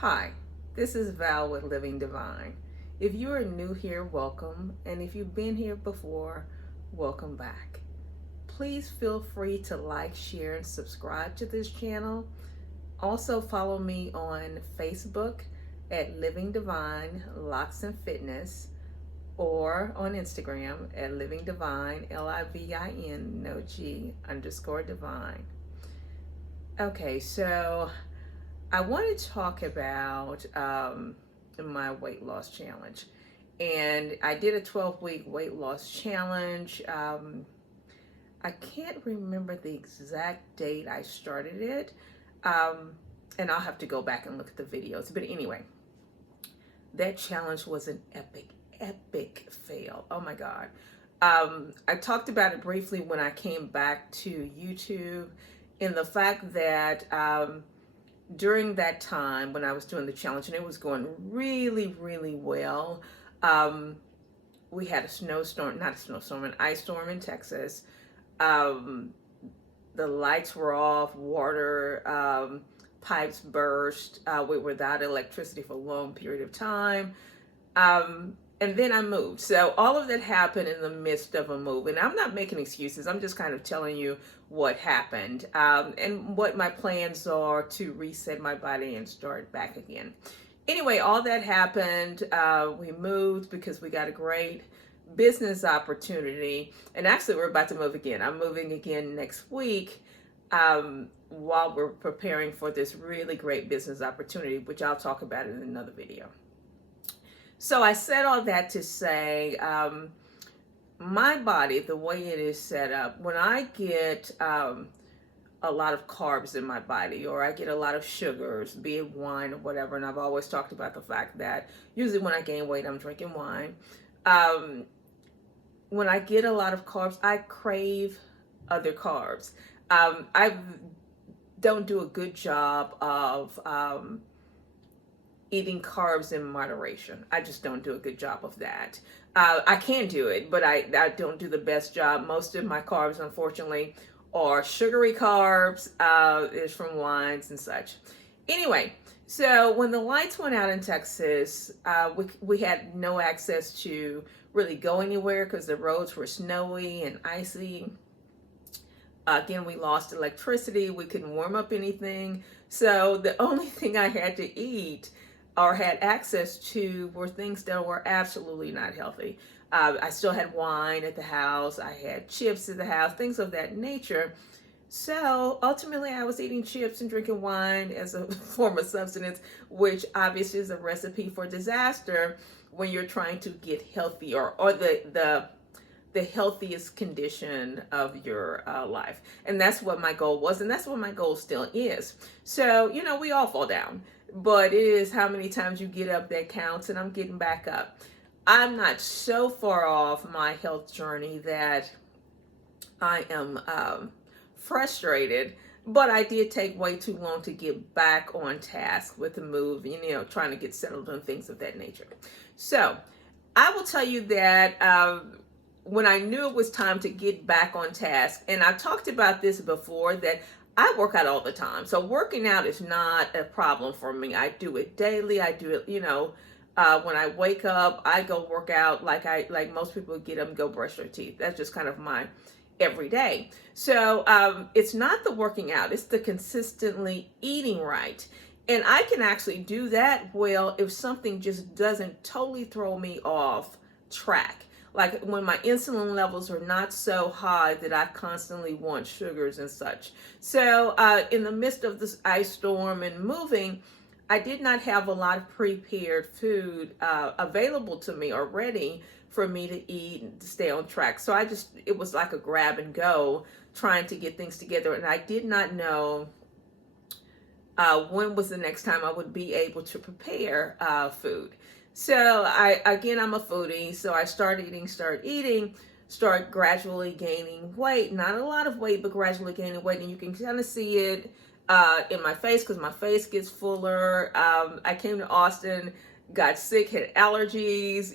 Hi, this is Val with Living Divine. If you are new here, welcome. And if you've been here before, welcome back. Please feel free to like, share, and subscribe to this channel. Also follow me on Facebook at Living Divine Locks and Fitness, or on Instagram at Living Divine, LIVIN, no G, _divine. Okay, so I want to talk about my weight loss challenge. And I did a 12-week weight loss challenge. I can't remember the exact date I started it. And I'll have to go back and look at the videos. But anyway, that challenge was an epic fail. Oh my God. I talked about it briefly when I came back to YouTube, in the fact that during that time when I was doing the challenge and it was going really, really well, we had a snowstorm, not a snowstorm, an ice storm in Texas. The lights were off, water pipes burst. We were without electricity for a long period of time. And then I moved. So all of that happened in the midst of a move. And I'm not making excuses. I'm just kind of telling you what happened and what my plans are to reset my body and start back again. Anyway, all that happened. We moved because we got a great business opportunity. And actually, we're about to move again. I'm moving again next week while we're preparing for this really great business opportunity, which I'll talk about in another video. So I said all that to say, my body, the way it is set up, when I get a lot of carbs in my body, or I get a lot of sugars, be it wine or whatever, and I've always talked about the fact that usually when I gain weight, I'm drinking wine. When I get a lot of carbs, I crave other carbs. I don't do a good job of eating carbs in moderation. I just don't do a good job of that. I can do it, but I don't do the best job. Most of my carbs, unfortunately, are sugary carbs, is from wines and such. Anyway, so when the lights went out in Texas, we had no access to really go anywhere because the roads were snowy and icy. Again, we lost electricity. We couldn't warm up anything. So the only thing I had to eat or had access to were things that were absolutely not healthy. I still had wine at the house. I had chips at the house, things of that nature. So ultimately, I was eating chips and drinking wine as a form of sustenance, which obviously is a recipe for disaster when you're trying to get healthy or the healthiest condition of your life. And that's what my goal was. And that's what my goal still is. So, we all fall down, but it is how many times you get up that counts, and I'm getting back up. I'm not so far off my health journey that I am frustrated, but I did take way too long to get back on task with the move, trying to get settled and things of that nature. So I will tell you that when I knew it was time to get back on task, and I've talked about this before, that I work out all the time. So working out is not a problem for me. I do it daily. I do it, when I wake up, I go work out like most people get up and go brush their teeth. That's just kind of my everyday. So it's not the working out, it's the consistently eating right. And I can actually do that well if something just doesn't totally throw me off track. Like when my insulin levels are not so high that I constantly want sugars and such. So in the midst of this ice storm and moving, I did not have a lot of prepared food available to me or ready for me to eat and to stay on track. So it was like a grab and go, trying to get things together. And I did not know when was the next time I would be able to prepare food. So I'm a foodie. So I start gradually gaining weight, not a lot of weight, but gradually gaining weight. And you can kind of see it in my face because my face gets fuller. I came to Austin, got sick, had allergies,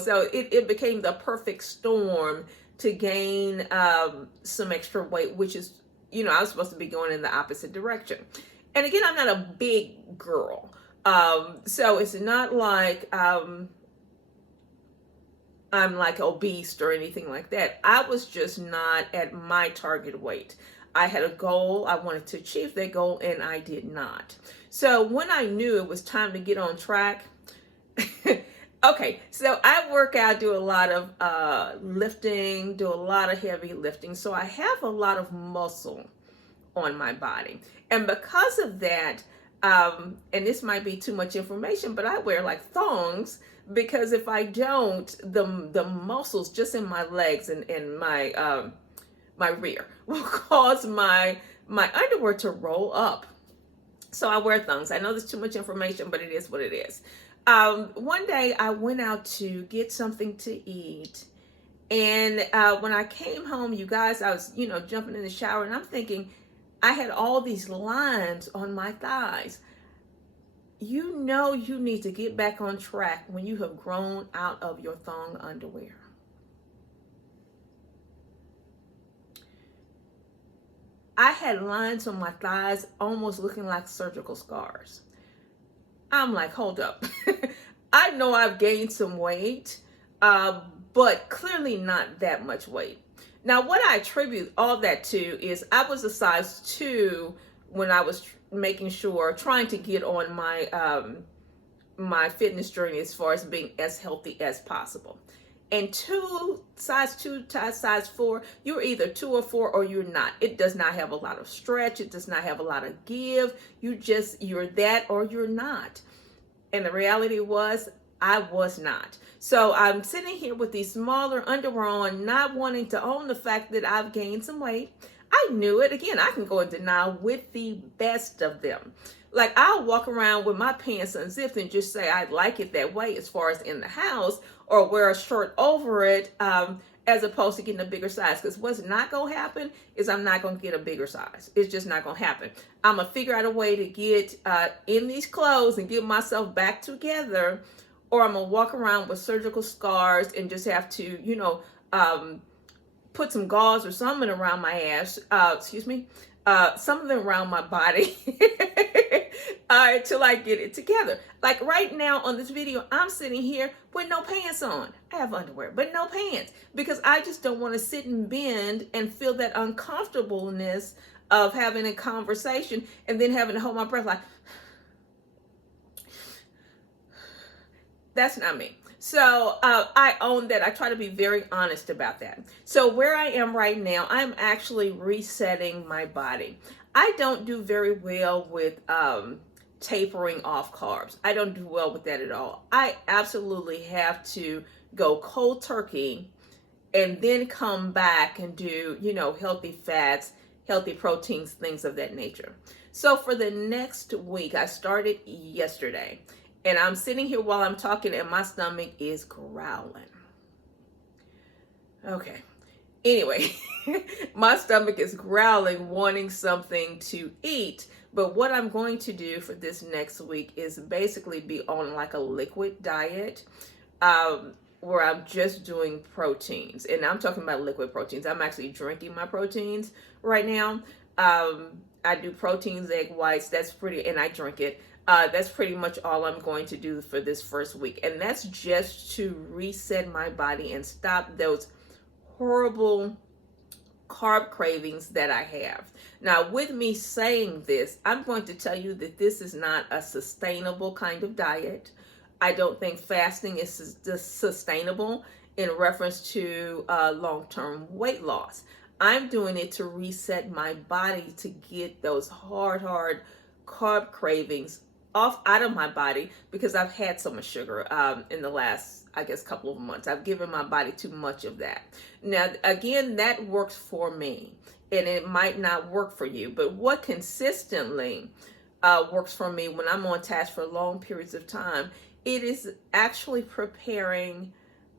so it became the perfect storm to gain some extra weight, which is, I was supposed to be going in the opposite direction. And again, I'm not a big girl. So it's not like I'm like obese or anything like that. I was just not at my target weight. I had a goal. I wanted to achieve that goal, and I did not. So when I knew it was time to get on track, okay, so I work out, do a lot of lifting, do a lot of heavy lifting. So I have a lot of muscle on my body. And because of that, and this might be too much information, but I wear like thongs, because if I don't, the muscles just in my legs and my rear will cause my underwear to roll up. So I wear thongs. I know there's too much information, but it is what it is. One day I went out to get something to eat, and when I came home, you guys, I was jumping in the shower, and I'm thinking I had all these lines on my thighs. You need to get back on track when you have grown out of your thong underwear. I had lines on my thighs almost looking like surgical scars. I'm like, hold up. I know I've gained some weight, but clearly not that much weight. Now, what I attribute all that to is I was a size 2 when I was trying to get on my my fitness journey as far as being as healthy as possible. And size 2 to size 4, you're either 2 or 4 or you're not. It does not have a lot of stretch. It does not have a lot of give. You're that or you're not. And the reality was I was not. So I'm sitting here with these smaller underwear on, not wanting to own the fact that I've gained some weight. I knew it. Again, I can go in denial with the best of them. Like, I'll walk around with my pants unzipped and just say I like it that way as far as in the house, or wear a shirt over it, as opposed to getting a bigger size. Because what's not going to happen is I'm not going to get a bigger size. It's just not going to happen. I'm going to figure out a way to get in these clothes and get myself back together, or I'm going to walk around with surgical scars and just have to, put some gauze or something around my ass, something around my body till I get it together. Like right now on this video, I'm sitting here with no pants on. I have underwear, but no pants, because I just don't want to sit and bend and feel that uncomfortableness of having a conversation and then having to hold my breath like, that's not me. So I own that. I try to be very honest about that. So where I am right now, I'm actually resetting my body. I don't do very well with tapering off carbs. I don't do well with that at all. I absolutely have to go cold turkey and then come back and do, healthy fats, healthy proteins, things of that nature. So for the next week, I started yesterday. And I'm sitting here while I'm talking and my stomach is growling. Okay. Anyway, my stomach is growling, wanting something to eat. But what I'm going to do for this next week is basically be on like a liquid diet, where I'm just doing proteins. And I'm talking about liquid proteins. I'm actually drinking my proteins right now. I do proteins, egg whites. And I drink it. That's pretty much all I'm going to do for this first week. And that's just to reset my body and stop those horrible carb cravings that I have. Now, with me saying this, I'm going to tell you that this is not a sustainable kind of diet. I don't think fasting is sustainable in reference to long-term weight loss. I'm doing it to reset my body to get those hard carb cravings out of my body, because I've had so much sugar in the last, couple of months. I've given my body too much of that. Now, again, that works for me, and it might not work for you, but what consistently works for me when I'm on task for long periods of time, it is actually preparing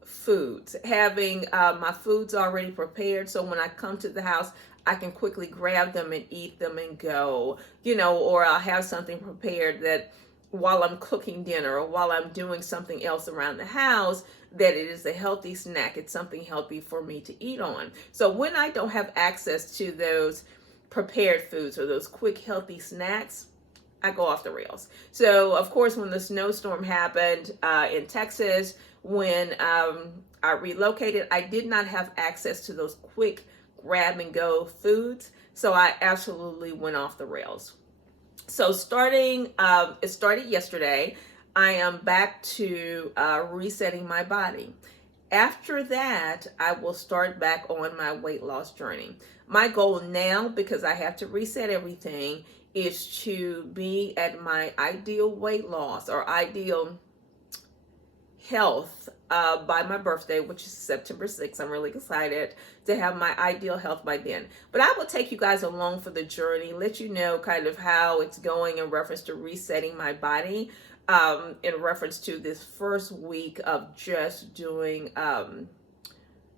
foods, having my foods already prepared, so when I come to the house, I can quickly grab them and eat them and go, or I'll have something prepared that while I'm cooking dinner or while I'm doing something else around the house, that it is a healthy snack. It's something healthy for me to eat on. So when I don't have access to those prepared foods or those quick healthy snacks, I go off the rails. So, of course, when the snowstorm happened in Texas, when I relocated, I did not have access to those quick grab and go foods. So I absolutely went off the rails. So it started yesterday. I am back to resetting my body. After that, I will start back on my weight loss journey. My goal now, because I have to reset everything, is to be at my ideal weight loss or ideal health by my birthday, which is September 6th. I'm really excited to have my ideal health by then. But I will take you guys along for the journey, let you know kind of how it's going in reference to resetting my body, in reference to this first week of just doing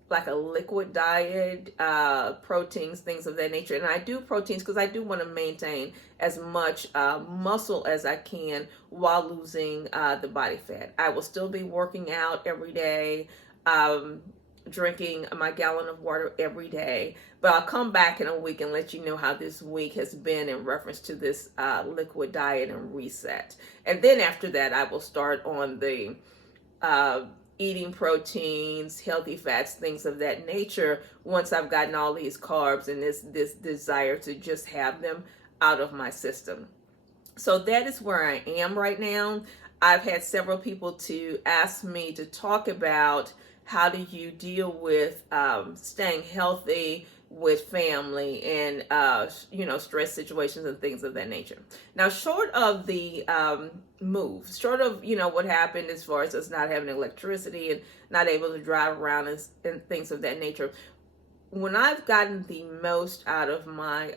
like a liquid diet, proteins, things of that nature. And I do proteins because I do want to maintain as much muscle as I can while losing the body fat. I will still be working out every day, drinking my gallon of water every day. But I'll come back in a week and let you know how this week has been in reference to this liquid diet and reset. And then after that, I will start on the eating proteins, healthy fats, things of that nature, once I've gotten all these carbs and this desire to just have them out of my system. So that is where I am right now. I've had several people to ask me to talk about how do you deal with staying healthy with family and stress situations and things of that nature. Now, short of the move, short of what happened as far as us not having electricity and not able to drive around and things of that nature, when I've gotten the most out of my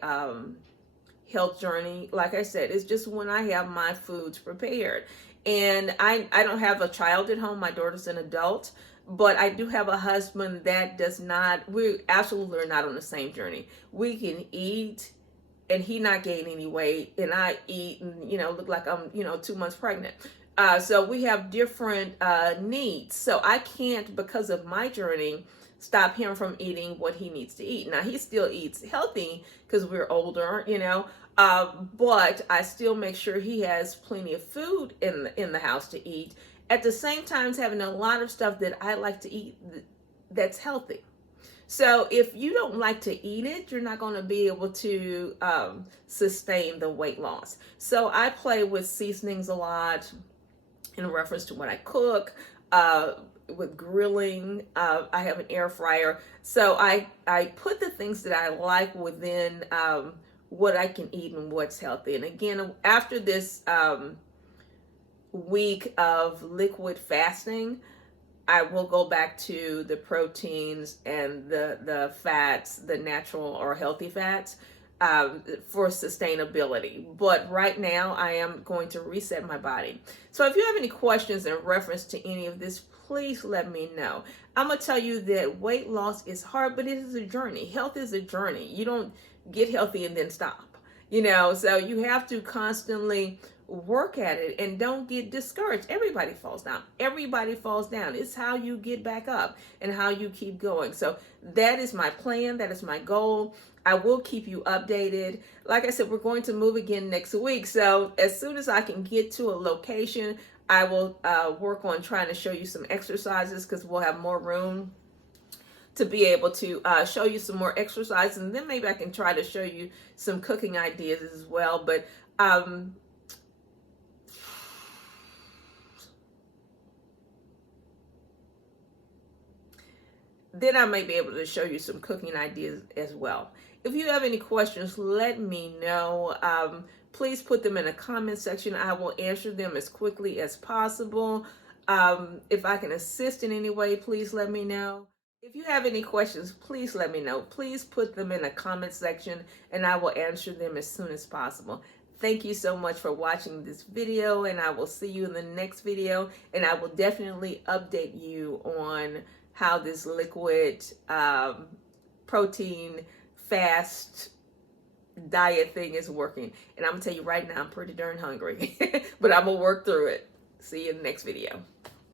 health journey, like I said, it's just when I have my foods prepared. And I don't have a child at home. My daughter's an adult. But I do have a husband that does not, we absolutely are not on the same journey. We can eat and he not gain any weight, and I eat and, look like I'm, 2 months pregnant. So we have different needs. So I can't, because of my journey, stop him from eating what he needs to eat. Now, he still eats healthy because we're older, but I still make sure he has plenty of food in the house to eat. At the same time, having a lot of stuff that I like to eat that's healthy. So if you don't like to eat it, you're not going to be able to sustain the weight loss. So I play with seasonings a lot in reference to when I cook, with grilling. I have an air fryer. So I put the things that I like within what I can eat and what's healthy. And again, after this week of liquid fasting, I will go back to the proteins and the fats, the natural or healthy fats, for sustainability. But right now I am going to reset my body. So if you have any questions in reference to any of this, please let me know. I'm going to tell you that weight loss is hard, but it is a journey. Health is a journey. You don't get healthy and then stop, so you have to constantly work at it and don't get discouraged. Everybody falls down. Everybody falls down. It's how you get back up and how you keep going. So that is my plan. That is my goal. I will keep you updated. Like I said, we're going to move again next week. So as soon as I can get to a location, I will work on trying to show you some exercises, because we'll have more room to be able to show you some more exercises. And then maybe I can try to show you some cooking ideas as well. But then I may be able to show you some cooking ideas as well. If you have any questions, let me know. Please put them in the comment section. I will answer them as quickly as possible. If I can assist in any way, please let me know. If you have any questions, please let me know. Please put them in the comment section and I will answer them as soon as possible. Thank you so much for watching this video, and I will see you in the next video, and I will definitely update you on how this liquid protein fast diet thing is working. And I'm gonna tell you right now, I'm pretty darn hungry, but I'm gonna work through it. See you in the next video.